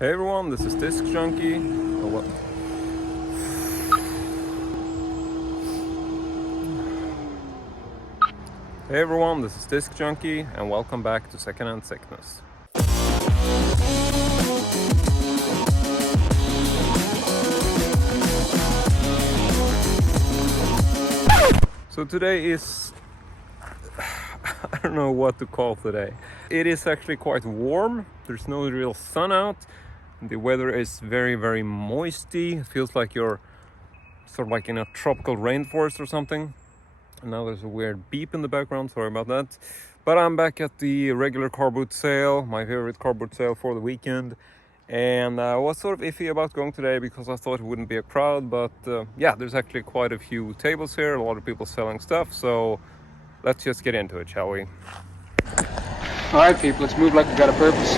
Hey everyone, this is Disc Junkie. Hey everyone, this is Disc Junkie, and welcome back to Secondhand Sickness. So today is... I don't know what to call today. It is actually quite warm. There's no real sun out. The weather is very, very moisty. It feels like you're sort of like in a tropical rainforest or something. And now there's a weird beep in the background, sorry about that. But I'm back at the regular carboot sale, my favorite carboot sale for the weekend. And I was sort of iffy about going today because I thought it wouldn't be a crowd. But yeah, there's actually quite a few tables here, a lot of people selling stuff. So let's just get into it, shall we? All right, people, let's move like we got a purpose.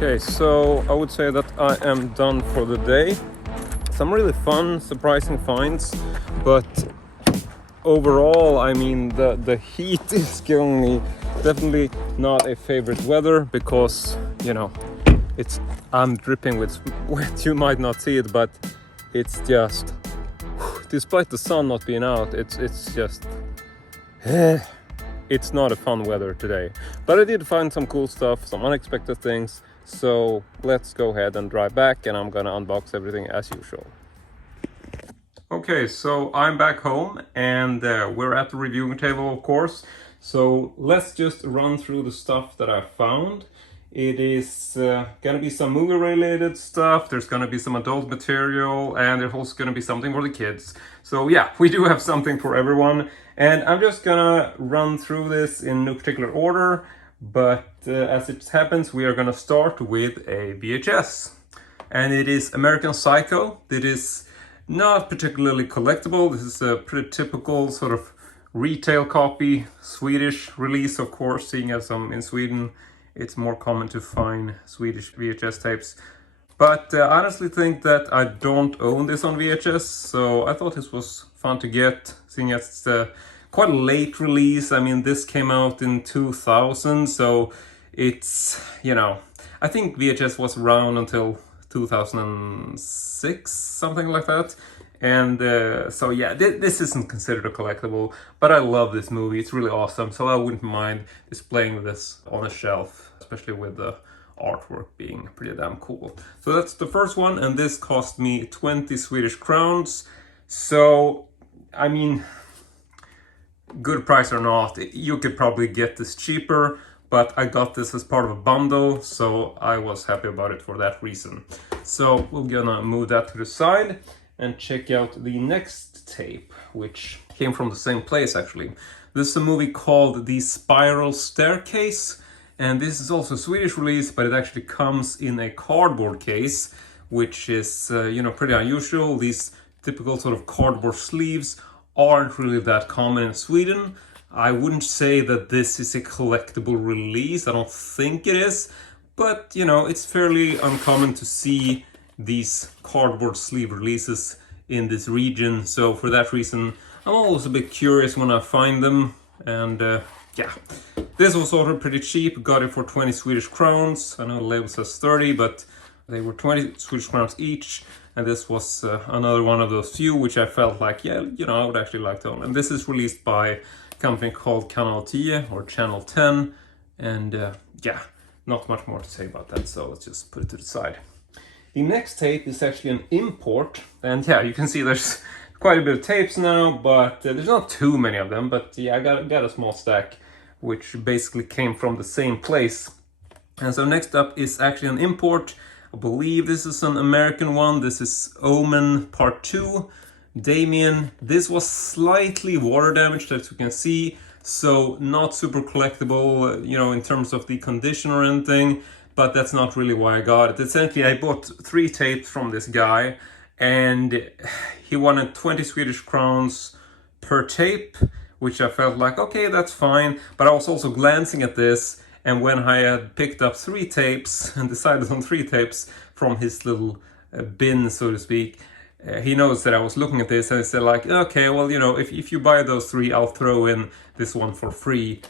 Okay, so I would say that I am done for the day. Some really fun, surprising finds, but overall, I mean, the heat is killing me. Definitely not a favorite weather because, you know, I'm dripping with sweat. You might not see it, but it's just, despite the sun not being out, it's just, it's not a fun weather today. But I did find some cool stuff, some unexpected things. So let's go ahead and drive back, and I'm gonna unbox everything as usual. Okay, so I'm back home, and we're at the reviewing table, of course. So let's just run through the stuff that I found. It is gonna be some movie-related stuff, there's gonna be some adult material, and there's also gonna be something for the kids. So yeah, we do have something for everyone. And I'm just gonna run through this in no particular order. But as it happens, we are going to start with a VHS. And it is American Psycho. It is not particularly collectible. This is a pretty typical sort of retail copy, Swedish release, of course, seeing as I'm in Sweden. It's more common to find Swedish VHS tapes. But I honestly think that I don't own this on VHS. So I thought this was fun to get, seeing as it's quite a late release. I mean, this came out in 2000, so it's, you know, I think VHS was around until 2006, something like that. And so yeah, this isn't considered a collectible, but I love this movie. It's really awesome, so I wouldn't mind displaying this on a shelf, especially with the artwork being pretty damn cool. So that's the first one, and this cost me 20 Swedish crowns. So, I mean, good price or not, you could probably get this cheaper, but I got this as part of a bundle, so I was happy about it for that reason. So we're gonna move that to the side and check out the next tape, which came from the same place actually. This is a movie called The Spiral Staircase, and this is also a Swedish release, but it actually comes in a cardboard case, which is you know, pretty unusual. These typical sort of cardboard sleeves aren't really that common in Sweden. I wouldn't say that this is a collectible release, I don't think it is, but you know, it's fairly uncommon to see these cardboard sleeve releases in this region, so for that reason I'm always a bit curious when I find them. And yeah, this was ordered pretty cheap, got it for 20 Swedish crowns. I know the label says 30, but they were 20 Swedish crowns each. And this was another one of those few which I felt like, yeah, you know, I would actually like to own. And this is released by a company called Kanal 10 or Channel 10. And yeah, not much more to say about that, so let's just put it to the side. The next tape is actually an import. And yeah, you can see there's quite a bit of tapes now, but there's not too many of them. But yeah, I got a small stack which basically came from the same place. And so next up is actually an import. I believe this is an American one. This is Omen Part 2, Damien. This was slightly water damaged, as you can see, so not super collectible, you know, in terms of the condition or anything. but that's not really why I got it. Essentially, I bought 3 tapes from this guy, and he wanted 20 Swedish crowns per tape, which I felt like, okay, that's fine. But I was also glancing at this, and when I had picked up 3 tapes and decided on 3 tapes from his little bin, so to speak, he knows that I was looking at this, and he said like, okay, well, you know, if you buy those 3, I'll throw in this one for free,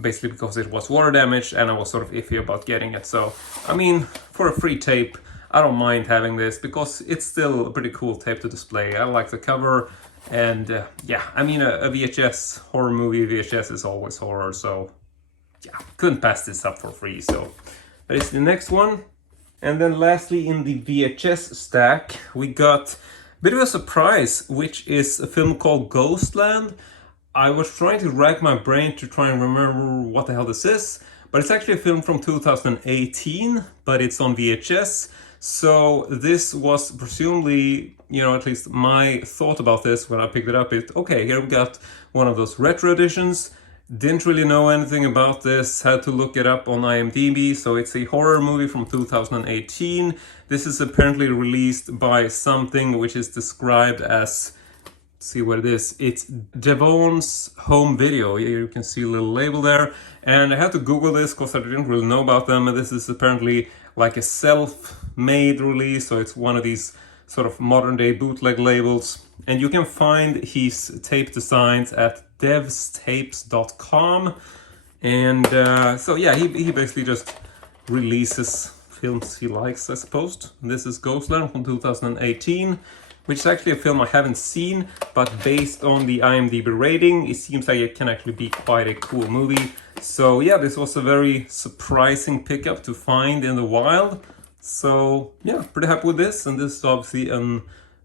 basically because it was water damaged and I was sort of iffy about getting it. So, I mean, for a free tape, I don't mind having this because it's still a pretty cool tape to display. I like the cover, and yeah, I mean, a VHS horror movie, VHS is always horror, so yeah, couldn't pass this up for free. So that is the next one. And then lastly, in the VHS stack, we got a bit of a surprise, which is a film called Ghostland. I was trying to rack my brain to try and remember what the hell this is, but it's actually a film from 2018, but it's on VHS. So this was presumably, you know, at least my thought about this when I picked it up, okay, here we got one of those retro editions. Didn't really know anything about this, had to look it up on IMDb, so it's a horror movie from 2018. This is apparently released by something which is described as, see what it is, it's Devon's Home Video. Here you can see a little label there, and I had to Google this because I didn't really know about them, and this is apparently like a self-made release, so it's one of these sort of modern day bootleg labels, and you can find his tape designs at devstapes.com. And so yeah, he basically just releases films he likes, I suppose. This is Ghostland from 2018, which is actually a film I haven't seen, but based on the IMDb rating, it seems like it can actually be quite a cool movie. So yeah, this was a very surprising pickup to find in the wild. So yeah, pretty happy with this, and this is obviously an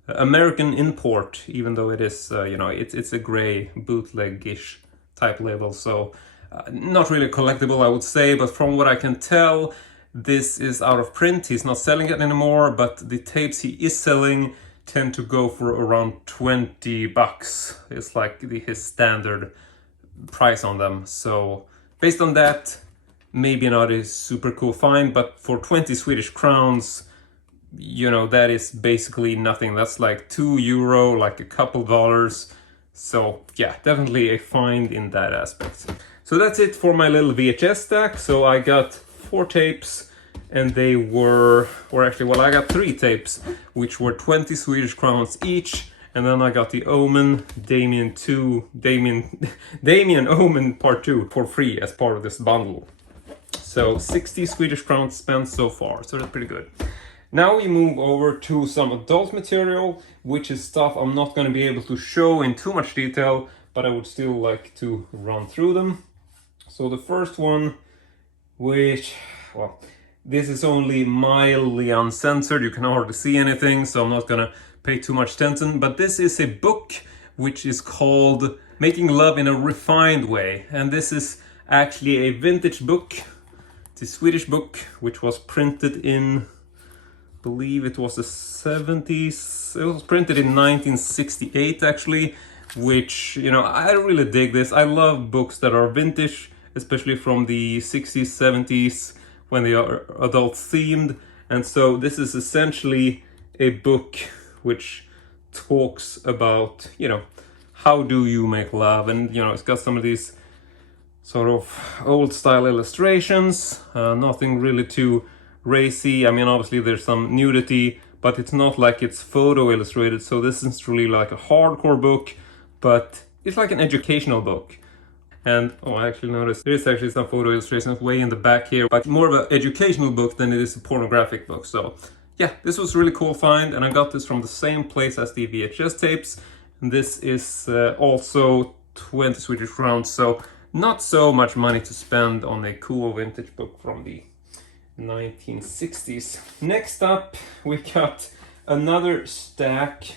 American import, even though it is, you know, it's a gray bootleg-ish type label, so not really collectible, I would say, but from what I can tell, this is out of print. He's not selling it anymore, but the tapes he is selling tend to go for around 20 bucks. It's like his standard price on them, so based on that, maybe not a super cool find, but for 20 Swedish crowns, you know, that is basically nothing. That's like €2, like a couple dollars. So yeah, definitely a find in that aspect. So that's it for my little VHS stack. So I got 4 tapes, and they were, or actually, well, I got 3 tapes, which were 20 Swedish crowns each. And then I got the Omen, Damien Omen Part 2 for free as part of this bundle. So 60 Swedish crowns spent so far, so that's pretty good. Now we move over to some adult material, which is stuff I'm not going to be able to show in too much detail, but I would still like to run through them. So the first one, which, well, this is only mildly uncensored, you can hardly see anything, so I'm not going to pay too much attention, but this is a book which is called Making Love in a Refined Way, and this is actually a vintage book. It's a Swedish book which was printed in, I believe it was the 70s. It was printed in 1968 actually, which, you know, I really dig this. I love books that are vintage, especially from the 60s, 70s, when they are adult themed. And so this is essentially a book which talks about, you know, how do you make love, and, you know, it's got some of these sort of old style illustrations, nothing really too racy. I mean, obviously there's some nudity, but it's not like it's photo illustrated, so this is really like a hardcore book, but it's like an educational book. And oh, I actually noticed there is actually some photo illustrations way in the back here, but more of an educational book than it is a pornographic book. So yeah, this was a really cool find, and I got this from the same place as the VHS tapes. And this is also 20 Swedish crowns, so not so much money to spend on a cool vintage book from the 1960s. Next up, we got another stack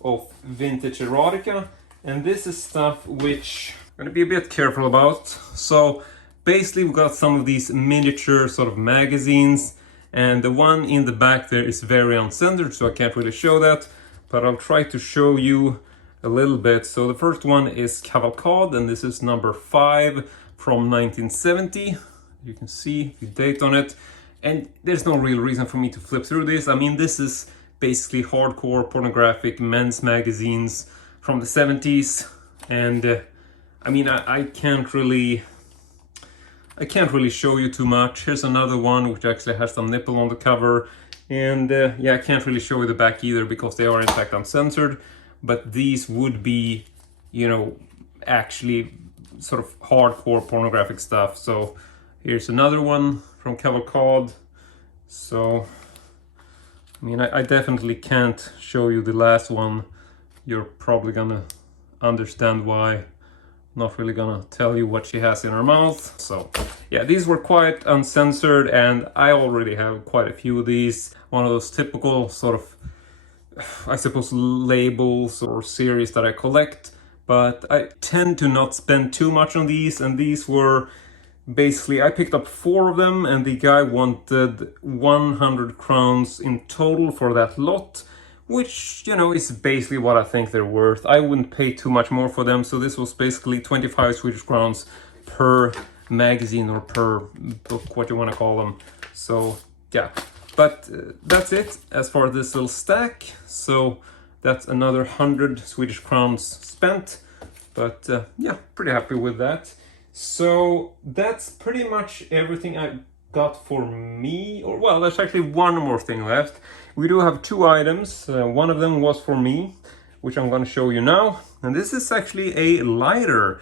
of vintage erotica, and this is stuff which I'm going to be a bit careful about. So basically we've got some of these miniature sort of magazines, and the one in the back there is very uncensored, so I can't really show that, but I'll try to show you a little bit. So the first one is Cavalcade, and this is number 5 from 1970. You can see the date on it. And there's no real reason for me to flip through this. I mean, this is basically hardcore pornographic men's magazines from the 70s. And I mean, I can't really show you too much. Here's another one which actually has some nipple on the cover. And yeah, I can't really show you the back either because they are in fact uncensored. But these would be, you know, actually sort of hardcore pornographic stuff. So here's another one from Cavalcade. So, I mean, I definitely can't show you the last one. You're probably gonna understand why. Not really gonna tell you what she has in her mouth. So yeah, these were quite uncensored, and I already have quite a few of these. One of those typical sort of, I suppose, labels or series that I collect, but I tend to not spend too much on these. And these were basically, I picked up 4 of them, and the guy wanted 100 crowns in total for that lot, which, you know, is basically what I think they're worth. I wouldn't pay too much more for them, so this was basically 25 Swedish crowns per magazine or per book, what you want to call them. So yeah, but that's it as far as this little stack. So that's another 100 Swedish crowns spent, but yeah, pretty happy with that. So that's pretty much everything I got for me. Or well, there's actually one more thing left. We do have 2 items. One of them was for me, which I'm going to show you now. And this is actually a lighter.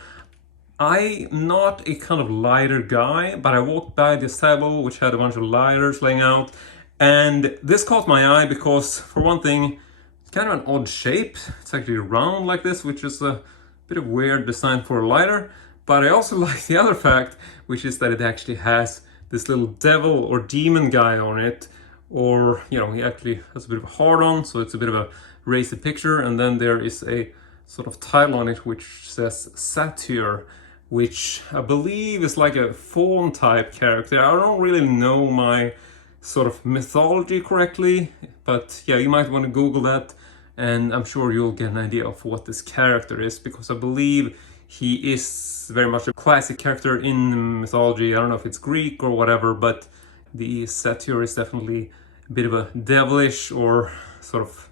I'm not a kind of lighter guy, but I walked by this table which had a bunch of lighters laying out, and this caught my eye because, for one thing, it's kind of an odd shape. It's actually round like this, which is a bit of weird design for a lighter. But I also like the other fact, which is that it actually has this little devil or demon guy on it. Or, you know, he actually has a bit of a heart on, so it's a bit of a racy picture. And then there is a sort of title on it which says Satyr, which I believe is like a faun type character. I don't really know my sort of mythology correctly, but yeah, you might want to Google that, and I'm sure you'll get an idea of what this character is, because I believe he is very much a classic character in mythology. I don't know if it's Greek or whatever, but the satyr is definitely a bit of a devilish or sort of,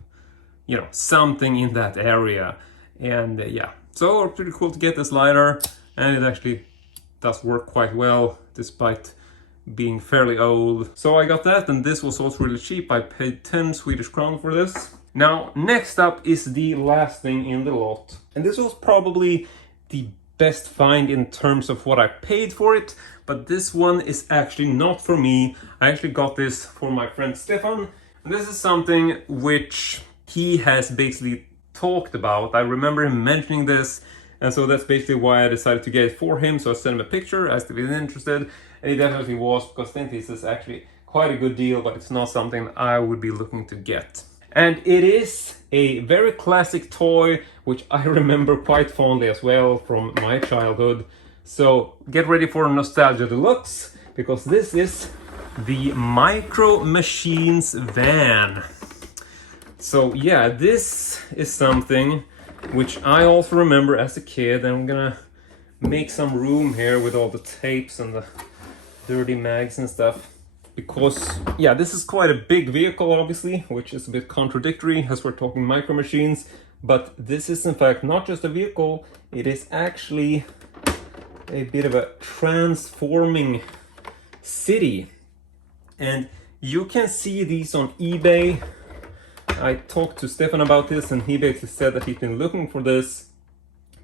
you know, something in that area. And yeah, so pretty cool to get this lighter, and it actually does work quite well despite being fairly old. So I got that, and this was also really cheap. I paid 10 Swedish crown for this. Now, next up is the last thing in the lot. And this was probably the best find in terms of what I paid for it, but this one is actually not for me. I actually got this for my friend Stefan, and this is something which he has basically talked about. I remember him mentioning this, and so that's basically why I decided to get it for him. So I sent him a picture, asked if he was interested, and he definitely was, because I think this is actually quite a good deal, but it's not something I would be looking to get. And it is a very classic toy, which I remember quite fondly as well from my childhood. So get ready for nostalgia deluxe, because this is the Micro Machines van. So yeah, this is something which I also remember as a kid. I'm gonna make some room here with all the tapes and the dirty mags and stuff. Because, yeah, this is quite a big vehicle, obviously, which is a bit contradictory as we're talking Micro Machines. But this is, in fact, not just a vehicle, it is actually a bit of a transforming city. And you can see these on eBay. I talked to Stefan about this, and he basically said that he's been looking for this.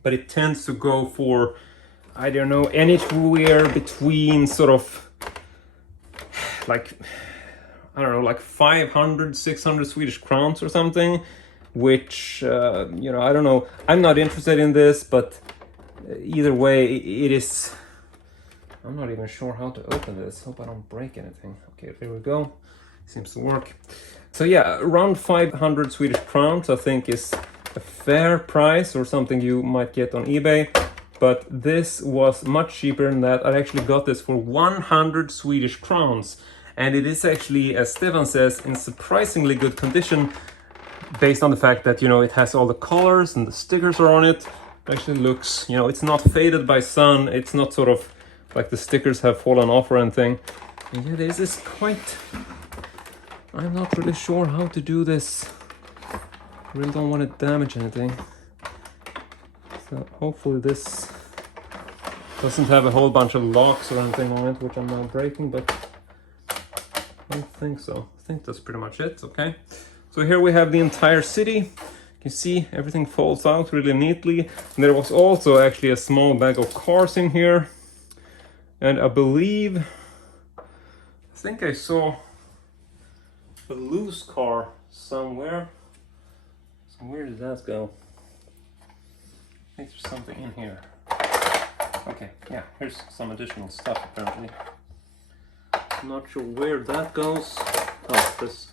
But it tends to go for, I don't know, anywhere between sort of like, I don't know, like 500, 600 Swedish crowns or something, which, you know, I don't know. I'm not interested in this, but either way, it is. I'm not even sure how to open this. Hope I don't break anything. Okay, there we go. Seems to work. So yeah, around 500 Swedish crowns, I think, is a fair price, or something you might get on eBay. But this was much cheaper than that. I actually got this for 100 Swedish crowns. And it is actually, as Stefan says, in surprisingly good condition, based on the fact that, you know, it has all the colors and the stickers are on it. It actually looks, you know, it's not faded by sun. It's not sort of like the stickers have fallen off or anything. And yeah, this is quite... I'm not really sure how to do this. I really don't want to damage anything. So hopefully this doesn't have a whole bunch of locks or anything on it, which I'm now breaking, but I don't think so. I think that's pretty much it, okay? So here we have the entire city. You can see everything folds out really neatly. And there was also actually a small bag of cars in here. And I think I saw a loose car somewhere. So where did that go? I think there's something in here. Okay, yeah, here's some additional stuff apparently. I'm not sure where that goes. Oh, there's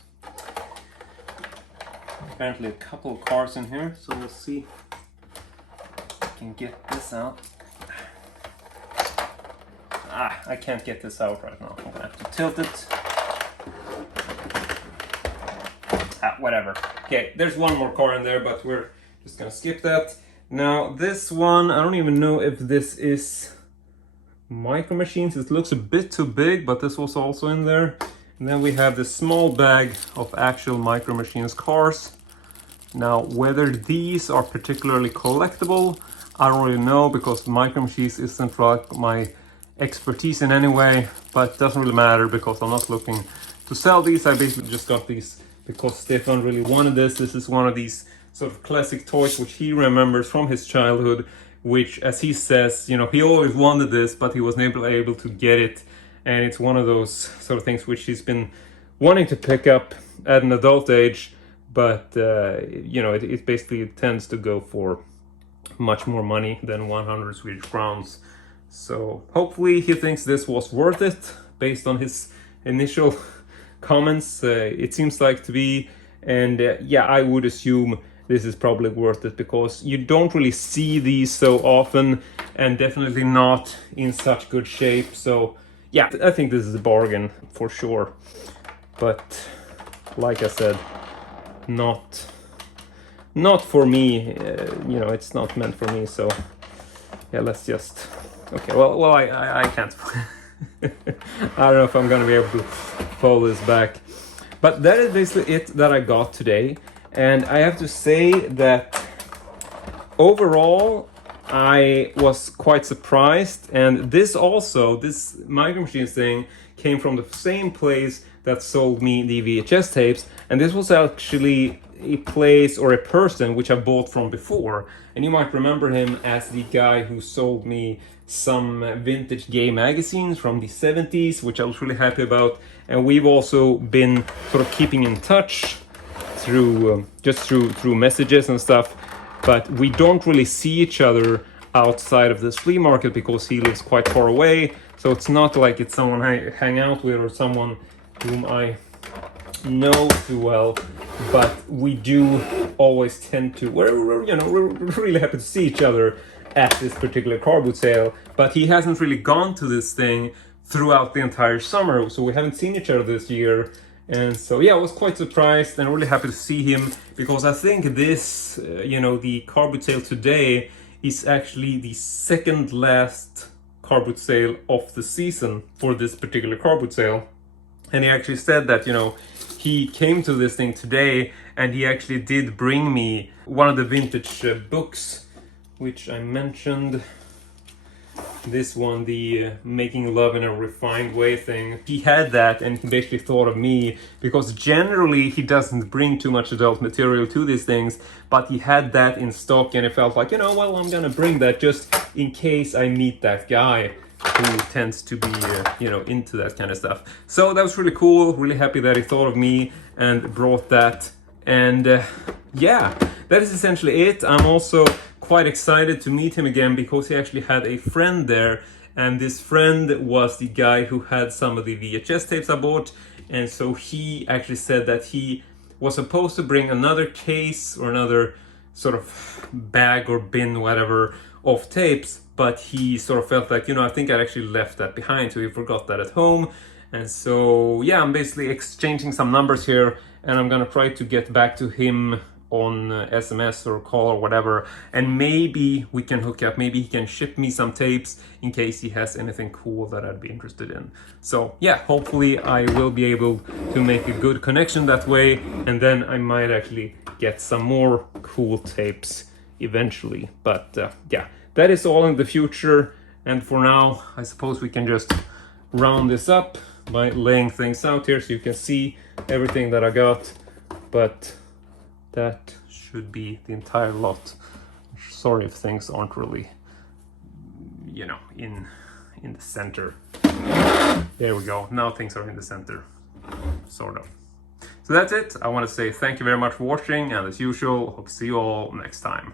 apparently a couple of cars in here, so we'll see if I can get this out. I can't get this out right now. I'm gonna have to tilt it. Whatever. Okay, there's one more car in there, but we're just gonna skip that. Now, this one, I don't even know if this is Micro Machines. It looks a bit too big, but this was also in there. And then we have this small bag of actual Micro Machines cars. Now, whether these are particularly collectible, I don't really know, because Micro Machines isn't like my expertise in any way, but it doesn't really matter because I'm not looking to sell these. I basically just got these because Stefan really wanted this. This is one of these sort of classic toys which he remembers from his childhood, which, as he says, you know, he always wanted this, but he wasn't able to get it. And it's one of those sort of things which he's been wanting to pick up at an adult age, but you know, it basically tends to go for much more money than 100 Swedish crowns. So hopefully he thinks this was worth it based on his initial comments. It seems like to be, and yeah, I would assume this is probably worth it because you don't really see these so often, and definitely not in such good shape. So yeah, I think this is a bargain for sure, but like I said, not for me. You know, it's not meant for me. So yeah, let's just... Okay, well, I can't. I don't know if I'm gonna be able to pull this back, but that is basically it that I got today. And I have to say that overall I was quite surprised. And this Micro Machines thing came from the same place that sold me the VHS tapes, and this was actually a place or a person which I bought from before. And you might remember him as the guy who sold me some vintage gay magazines from the 70s, which I was really happy about. And we've also been sort of keeping in touch through through messages and stuff, but we don't really see each other outside of this flea market because he lives quite far away. So it's not like it's someone I hang out with or someone whom I know too well, but we do always tend to, we're really happy to see each other at this particular carboot sale. But he hasn't really gone to this thing throughout the entire summer, so we haven't seen each other this year. And so yeah, I was quite surprised and really happy to see him, because I think this, the carboot sale today is actually the second last carboot sale of the season for this particular carboot sale. And he actually said that, he came to this thing today and he actually did bring me one of the vintage books, which I mentioned. This one, the Making Love in a Refined Way thing. He had that and he basically thought of me, because generally he doesn't bring too much adult material to these things, but he had that in stock and it felt like, well, I'm gonna bring that just in case I meet that guy who tends to be, into that kind of stuff. So that was really cool, really happy that he thought of me and brought that. And yeah, that is essentially it. I'm also quite excited to meet him again because he actually had a friend there, and this friend was the guy who had some of the VHS tapes I bought. And so he actually said that he was supposed to bring another case or another sort of bag or bin, whatever, of tapes, but he sort of felt like, I think I actually left that behind, so he forgot that at home. And so yeah, I'm basically exchanging some numbers here, and I'm gonna try to get back to him on SMS or call or whatever, and maybe we can hook up. Maybe he can ship me some tapes in case he has anything cool that I'd be interested in. So yeah, hopefully I will be able to make a good connection that way, and then I might actually get some more cool tapes eventually. But yeah, that is all in the future, and for now I suppose we can just round this up by laying things out here so you can see everything that I got. But that should be the entire lot. Sorry if things aren't really, you know, in the center. There we go. Now things are in the center, sort of. So that's it. I want to say thank you very much for watching, and as usual, hope to see you all next time.